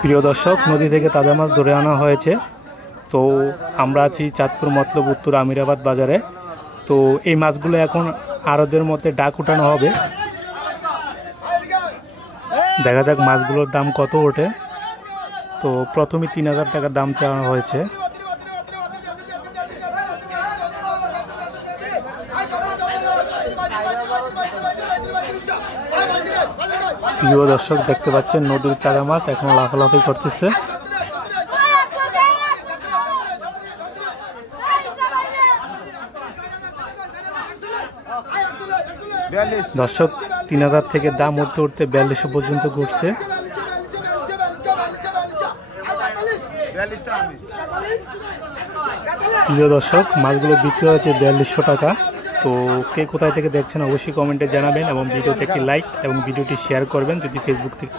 প্রিয় দর্শক, নদী থেকে তাজা মাছ ধরে আনা হয়েছে। তো আমরা আছি চাঁদপুর মতলব উত্তর আমিরাবাদ বাজারে। তো এই মাছগুলো এখন আড়তের মধ্যে ডাক উঠানো হবে। দেখা যাক মাছগুলোর দাম কত ওঠে। তো প্রথমে 3000 টাকার দাম চাওয়া হয়েছে। প্রিয় দর্শক, দেখতে পাচ্ছেন নদীর চারা মাছ এখন লাফালাফি করতেছে। দর্শক, 3000 থেকে দাম উঠতে উঠতে 4200 পর্যন্ত ঘুরছে। প্রিয় দর্শক, মাছগুলো বিক্রি হয়েছে 4200 টাকা। তো কে কোথায় থেকে দেখছেন অবশ্যই কমেন্টে জানাবেন এবং ভিডিওতে একটি লাইক এবং ভিডিওটি শেয়ার করবেন যদি ফেসবুক থেকে